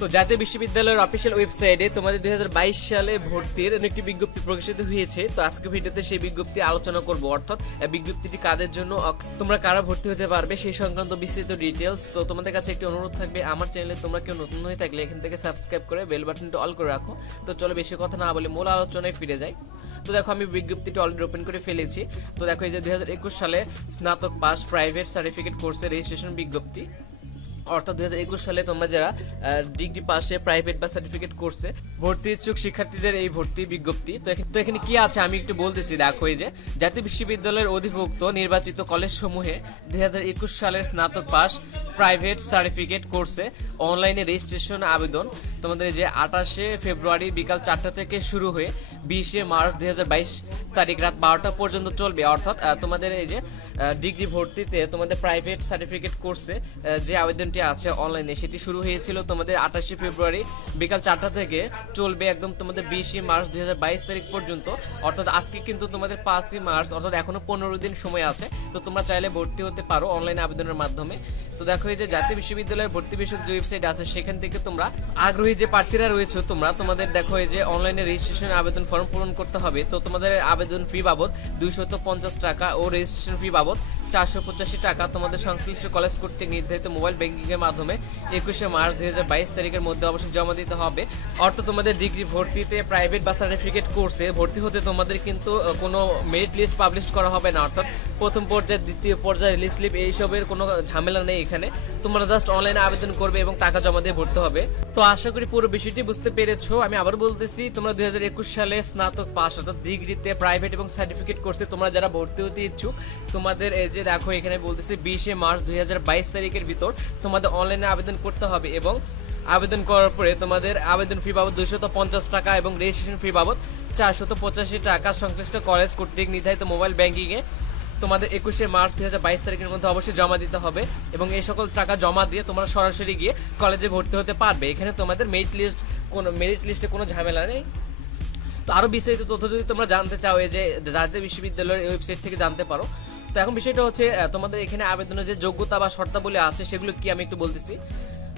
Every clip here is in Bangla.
তো জাতীয় বিশ্ববিদ্যালয়ের অফিসিয়াল ওয়েবসাইটে তোমাদের 2022 সালে ভর্তির একটি বিজ্ঞপ্তি প্রকাশিত হয়েছে। তো আজকে ভিডিওতে সেই বিজ্ঞপ্তি আলোচনা করব, অর্থাৎ বিজ্ঞপ্তিটি কাদের জন্য, তোমরা কারা ভর্তি হতে পারবে সেই সংক্রান্ত বিস্তারিত ডিটেলস। তো তোমাদের কাছে একটি অনুরোধ থাকবে, আমার চ্যানেলে তোমরা কেউ নতুন হয়ে থাকলে এখান থেকে সাবস্ক্রাইব করে বেল বাটনটা অল করে রাখো। তো চলো বেশি কথা না বলে মূল আলোচনায় ফিরে যাই। তো দেখো আমি বিজ্ঞপ্তিটা অলরেডি ওপেন করে ফেলেছি। তো দেখো এই যে 2021 সালে স্নাতক পাস প্রাইভেট সার্টিফিকেট কোর্সের রেজিস্ট্রেশন বিজ্ঞপ্তি, অর্থাৎ 2021 সালে তোমরা যারা ডিগ্রি পাশে প্রাইভেট বা সার্টিফিকেট কোর্সে ভর্তি ইচ্ছুক শিক্ষার্থীদের এই ভর্তি বিজ্ঞপ্তি। তো এখানে কি আছে আমি একটু বলতেছি। দেখো এই যে জাতীয় বিশ্ববিদ্যালয়ের অধিভুক্ত নির্বাচিত কলেজ সমূহে 2021 সালের স্নাতক পাস প্রাইভেট সার্টিফিকেট কোর্সে অনলাইনে রেজিস্ট্রেশন আবেদন তোমাদের যে 28শে ফেব্রুয়ারি বিকাল 4টা থেকে শুরু হয়ে 20শে মার্চ 2022 তারিখ রাত 12টা পর্যন্ত চলবে। অর্থাৎ তোমাদের এই যে ডিগ্রি ভর্তিতে তোমাদের প্রাইভেট সার্টিফিকেট কোর্সে যে আবেদনটি আছে অনলাইনে, সেটি শুরু হয়েছিল তোমাদের 28শে ফেব্রুয়ারি বিকাল 4টা থেকে চলবে একদম তোমাদের 20শে মার্চ 2022 তারিখ পর্যন্ত। অর্থাৎ আজকে কিন্তু তোমাদের 5ই মার্চ, অর্থাৎ এখনো 15 দিন সময় আছে। তো তোমরা চাইলে ভর্তি হতে পারো অনলাইন আবেদনের মাধ্যমে। তো দেখো এই যে জাতীয় বিশ্ববিদ্যালয়ের ভর্তি বিষয়ক যে ওয়েবসাইট আছে সেখান থেকে তোমরা আগ্রহী যে প্রার্থীরা রয়েছে তোমাদের দেখো এই যে অনলাইনে রেজিস্ট্রেশন আবেদন ফর্ম পূরণ করতে হবে। তো তোমাদের আবেদন ফি বাবদ 250 টাকা ও রেজিস্ট্রেশন ফি বাবদ 485 টাকা তোমাদের সংশ্লিষ্ট কলেজ কর্তৃক নির্ধারিত মোবাইল ব্যাংকিং এর মাধ্যমে 21শে মার্চ 2022 তারিখের মধ্যে অবশ্যই জমা দিতে হবে। অর্থাৎ তোমাদের ডিগ্রি ভর্তিতে প্রাইভেট বা সার্টিফিকেট কোর্সে ভর্তি হতে তোমাদের কিন্তু কোনো মেরিট লিস্ট পাবলিশ করা হবে না, অর্থাৎ প্রথম পর্যায়ে দ্বিতীয় পর্যায়ে রিলিজ স্লিপ এইসবের কোনো ঝামেলা নেই এখানে। তোমরা জাস্ট অনলাইনে আবেদন করবে এবং টাকা জমা দিয়ে ভর্তি হবে। তো আশা করি পুরো বিষয়টি বুঝতে পেরেছো। আমি আবার বলতেছি, তোমরা 2021 সালে স্নাতক পাস অর্থাৎ ডিগ্রিতে প্রাইভেট এবং সার্টিফিকেট কোর্সে তোমরা যারা ভর্তি হতে ইচ্ছুক, তোমাদের এই যে দেখো এখানে বলতেছি 20শে মার্চ 2022 তারিখের ভিতর তোমাদের অনলাইনে আবেদন করতে হবে এবং আবেদন করার পরে তোমাদের আবেদন ফি বাবদ 250 টাকা এবং রেজিস্ট্রেশন ফি বাবদ 485 টাকা সংশ্লিষ্ট কলেজ কর্তৃক নির্ধারিত মোবাইল ব্যাংকিংয়ে তোমাদের 21শে মার্চ 2022 তারিখের মধ্যে অবশ্যই জমা দিতে হবে এবং এই সকল টাকা জমা দিয়ে তোমরা সরাসরি গিয়ে কলেজে ভর্তি হতে পারবে। এখানে তোমাদের মেরিট লিস্টে কোনো ঝামেলা নেই। তো আরও বিস্তারিত তথ্য যদি তোমরা জানতে চাও, এই যে জাতীয় বিশ্ববিদ্যালয়ের ওয়েবসাইট থেকে জানতে পারো। তো এখন বিষয়টা হচ্ছে তোমাদের এখানে আবেদনের যে যোগ্যতা বা শর্তাবলী আছে সেগুলো কি আমি একটু বলতেছি।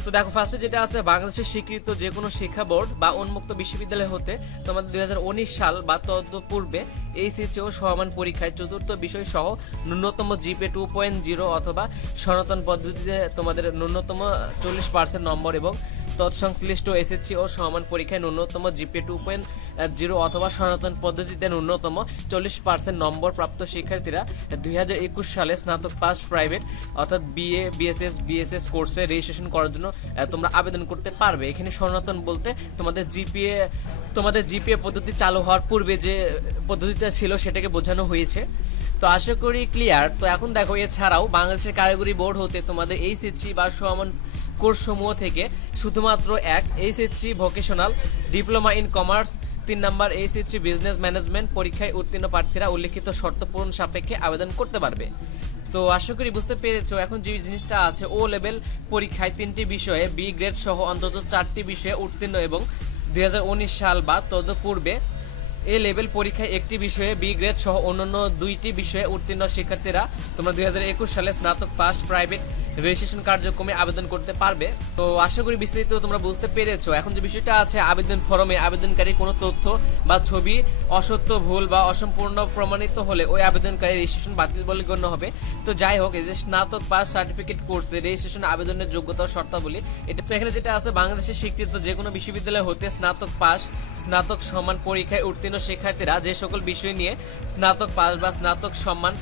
তো দেখো ফার্স্টে যেটা আছে, বাংলাদেশের স্বীকৃত যে কোনো শিক্ষা বোর্ড বা উন্মুক্ত বিশ্ববিদ্যালয় হতে তোমাদের 2019 সাল বা তদপূর্বে এইচএসসি ও সমান পরীক্ষায় চতুর্থ বিষয় সহ ন্যূনতম জিপিএ 2.0 অথবা সনাতন পদ্ধতিতে তোমাদের ন্যূনতম 40% নম্বর এবং তৎসংশ্লিষ্ট এসএসসি ও সমান পরীক্ষায় ন্যূনতম জিপিএ 2.0 অথবা সনাতন পদ্ধতিতে ন্যূনতম 40% নম্বর প্রাপ্ত শিক্ষার্থীরা 2021 সালে স্নাতক পাস প্রাইভেট অর্থাৎ বিএ বিএসএস কোর্সে রেজিস্ট্রেশন করার জন্য তোমরা আবেদন করতে পারবে। এখানে সনাতন বলতে তোমাদের জিপিএ পদ্ধতি চালু হওয়ার পূর্বে যে পদ্ধতিটা ছিল সেটাকে বোঝানো হয়েছে। তো আশা করি ক্লিয়ার। তো এখন দেখো এছাড়াও বাংলাদেশের কারিগরি বোর্ড হতে তোমাদের এইচএসসি বা সমান কোর্স সমূহ থেকে শুধুমাত্র এক HSC vocational diploma in commerce 3 number HSC business management পরীক্ষায় উত্তীর্ণ প্রার্থীরা উল্লেখিত শর্ত পূরণ সাপেক্ষে আবেদন করতে পারবে। তো আশা করি বুঝতে পেরেছো। এখন যে জিনিসটা আছে, ও লেভেল পরীক্ষায় 3টি বিষয়ে বি গ্রেড সহ অন্তত 4টি বিষয়ে উত্তীর্ণ এবং 2019 সাল বা তদপূর্বে এ লেভেল পরীক্ষায় একটি বিষয়ে বি গ্রেড সহ অন্যান্য 2টি বিষয়ে উত্তীর্ণ শিক্ষার্থীরা তোমরা 2021 সালে স্নাতক পাস প্রাইভেট রেজিস্ট্রেশন কার্যক্রমে আবেদন করতে পারবে। তো আশা করি বিস্তারিত তোমরা বুঝতে পেরেছো। এখন যে বিষয়টা আছে, আবেদন ফর্মে আবেদনকারী কোনো তথ্য বা ছবি অসত্য, ভুল বা অসম্পূর্ণ প্রমাণিত হলে ওই আবেদনকারী রেজিস্ট্রেশন বাতিল বলে গণ্য হবে। তো যাই হোক, এই যে স্নাতক পাস সার্টিফিকেট কোর্সে রেজিস্ট্রেশন আবেদনের যোগ্যতা ও শর্তাবলী, এটা তো এখানে যেটা আছে, বাংলাদেশের স্বীকৃত যে কোনো বিশ্ববিদ্যালয় হতে স্নাতক পাস স্নাতক সমান পরীক্ষায় উত্তীর্ণ শিক্ষার্থীরা যে সকল বিষয় নিয়ে স্নাতক পাস বা স্নাতক সম্মান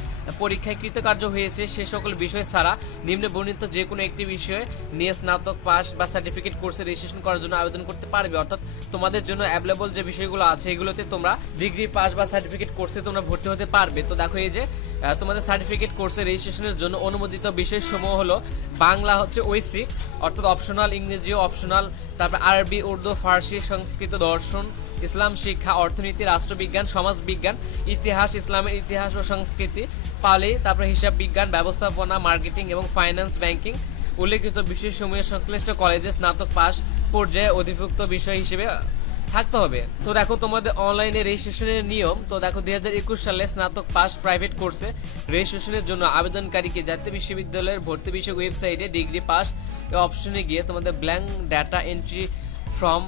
পরীক্ষায় কৃতকার্য হয়েছে সে সকল বিষয় ছাড়া নিম্নে বর্ণিত যে কোনো একটি বিষয়ে নিয়ে স্নাতক পাস বা সার্টিফিকেট কোর্সে রেজিস্ট্রেশন করার জন্য আবেদন করতে পারবে। অর্থাৎ তোমাদের জন্য অ্যাভেলেবল যে বিষয়গুলো আছে এগুলোতে তোমরা ডিগ্রি পাস বা সার্টিফিকেট কোর্সে তোমরা ভর্তি হতে পারবে। তো দেখো এই যে তোমাদের সার্টিফিকেট কোর্সে রেজিস্ট্রেশনের জন্য অনুমোদিত বিষয়সমূহ হলো বাংলা হচ্ছে ঐচ্ছিক অর্থাৎ অপশনাল, ইংরেজিও অপশনাল, তারপর আরবি, উর্দু, ফার্সি, সংস্কৃত, দর্শন, ইসলাম শিক্ষা, অর্থনীতি, রাষ্ট্রবিজ্ঞান, সমাজবিজ্ঞান, ইতিহাস, ইসলামের ইতিহাস ও সংস্কৃতি, পালি, তারপর হিসাব বিজ্ঞান, ব্যবস্থাপনা, মার্কেটিং এবং ফাইন্যান্স, ব্যাংকিং উল্লেখিত বিষয়সমূহের সংশ্লিষ্ট কলেজে স্নাতক পাস পর্যায়ে অধিভুক্ত বিষয় হিসেবে থাকতে হবে। তো দেখো তোমাদের অনলাইনে রেজিস্ট্রেশনের নিয়ম। তো দেখো 2021 সালে স্নাতক পাস প্রাইভেট কোর্সে রেজিস্ট্রেশনের জন্য আবেদনকারীকে জাতীয় বিশ্ববিদ্যালয়ের ভর্তি বিষয়ক ওয়েবসাইটে ডিগ্রি পাস এই অপশনে গিয়ে তোমাদের blank data entry from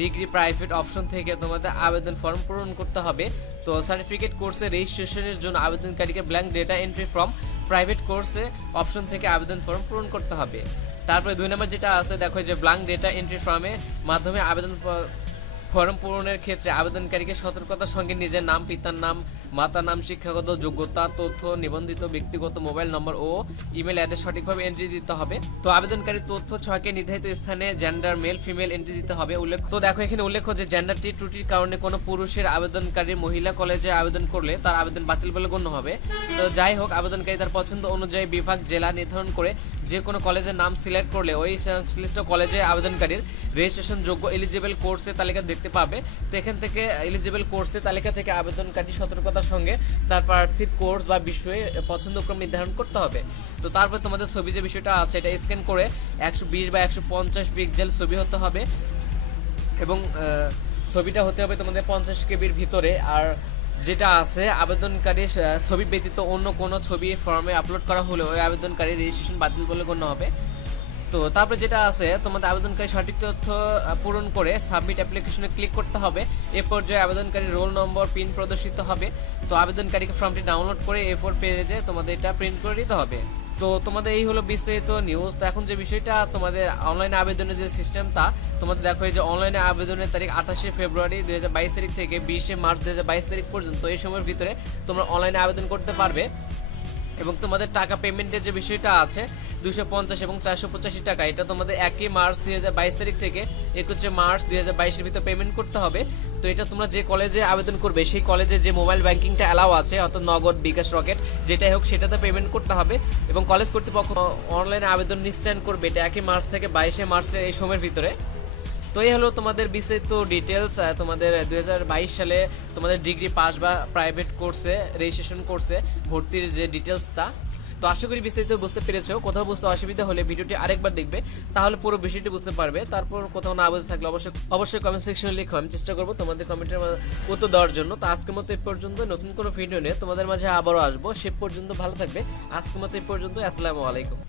degree private option থেকে তোমাদের আবেদন ফর্ম পূরণ করতে হবে। তো সার্টিফিকেট কোর্সে রেজিস্ট্রেশনের জন্য আবেদনকারীকে blank data entry from private কোর্সে অপশন থেকে আবেদন ফর্ম পূরণ করতে হবে। তারপরে 2 নম্বর যেটা আছে দেখো যে ব্ল্যাঙ্ক ডেটা এন্ট্রি ফর্মের মাধ্যমে আবেদন ফর্ম পূরণের ক্ষেত্রে আবেদনকারীকে সতর্কতার সঙ্গে নিজের নাম, পিতার নাম, মাতার নাম, শিক্ষাগত যোগ্যতা, তথ্য, নিবন্ধিত ব্যক্তিগত মোবাইল নম্বর ও ইমেল অ্যাড্রেস সঠিকভাবে এন্ট্রি দিতে হবে। তো আবেদনকারী তথ্য 6কে নির্ধারিত স্থানে জেন্ডার মেল ফিমেল এন্ট্রি দিতে হবে। তো দেখো এখানে উল্লেখ্য যে জেন্ডারটি ত্রুটির কারণে কোনো পুরুষের আবেদনকারী মহিলা কলেজে আবেদন করলে তার আবেদন বাতিল বলে গণ্য হবে। তো যাই হোক, আবেদনকারী তার পছন্দ অনুযায়ী বিভাগ, জেলা নির্ধারণ করে যে কোনো কলেজের নাম সিলেক্ট করলে ওই সংশ্লিষ্ট কলেজে আবেদনকারীর রেজিস্ট্রেশন যোগ্য এলিজিবল কোর্সের তালিকা দেখতে পাবে। তো এখান থেকে এলিজিবল কোর্সের তালিকা থেকে আবেদনকারী সতর্কতার সঙ্গে তার প্রার্থীর কোর্স বা বিষয়ে পছন্দক্রম নির্ধারণ করতে হবে। তো তারপর তোমাদের ছবি যে বিষয়টা আছে এটা স্ক্যান করে 120 বা 150 পিক্সেল ছবি হতে হবে এবং ছবিটা হতে হবে তোমাদের 50 কেবির ভিতরে। আর যেটা আছে আবেদনকারী ছবি ব্যতীত অন্য কোনো ছবি ফর্মে আপলোড করা হলে ওই আবেদনকারী রেজিস্ট্রেশন বাতিল বলে গণ্য হবে। তো তারপরে যেটা আছে তোমাদের আবেদনকারী সঠিক তথ্য পূরণ করে সাবমিট অ্যাপ্লিকেশনে ক্লিক করতে হবে। এ পর্যায়ে আবেদনকারী রোল নম্বর, পিন প্রদর্শিত হবে। তো আবেদনকারীকে ফর্মটি ডাউনলোড করে A4 পেজে তোমাদের এটা প্রিন্ট করে নিতে হবে। তো তোমাদের এই হলো বিস্তারিত নিউজ। তো এখন যে বিষয়টা তোমাদের অনলাইনে আবেদনের যে সিস্টেমটা তোমাদের দেখো, এই যে অনলাইনে আবেদনের তারিখ 28 ফেব্রুয়ারি 2022 তারিখ থেকে 20 মার্চ 2022 তারিখ পর্যন্ত এই সময়ের ভিতরে তোমরা অনলাইনে আবেদন করতে পারবে। এবং তোমাদের টাকা পেমেন্টের যে বিষয়টা আছে 250 এবং 485 টাকা, এটা তোমাদের 1 মার্চ 2022 তারিখ থেকে 21 মার্চ 2022 এর ভিতরে পেমেন্ট করতে হবে। তো এটা তোমরা যে কলেজে আবেদন করবে সেই কলেজে যে মোবাইল ব্যাংকিংটা অ্যালাউ আছে, অর্থাৎ নগদ, বিকাশ, রকেট, যেটাই হোক সেটাতে পেমেন্ট করতে হবে। এবং কলেজ কর্তৃপক্ষ অনলাইনে আবেদন নিশ্চয়ন করবে এটা 1 মার্চ থেকে 22 মার্চের এই সময়ের ভিতরে। তো এই হলো তোমাদের বিস্তারিত ডিটেলস তোমাদের 2022 সালে তোমাদের ডিগ্রি পাস বা প্রাইভেট কোর্সে রেজিস্ট্রেশন কোর্সে ভর্তির যে ডিটেলসটা। তো আশা করি বিস্তারিত বুঝতে পেরেছো। কোথাও বুঝতে অসুবিধা হলে ভিডিওটি আরেকবার দেখবে, তাহলে পুরো বিষয়টি বুঝতে পারবে। তারপর কোথাও না বুঝে থাকলে অবশ্যই কমেন্ট সেকশনে লিখো, আমি চেষ্টা করবো তোমাদের কমেন্টের উত্তর দেওয়ার জন্য। তো আজকের মতো এই পর্যন্ত, নতুন কোনো ভিডিও নিয়ে তোমাদের মাঝে আবারও আসবো। সে পর্যন্ত ভালো থাকবে। আজকের মতো এই পর্যন্ত, আসসালামু আলাইকুম।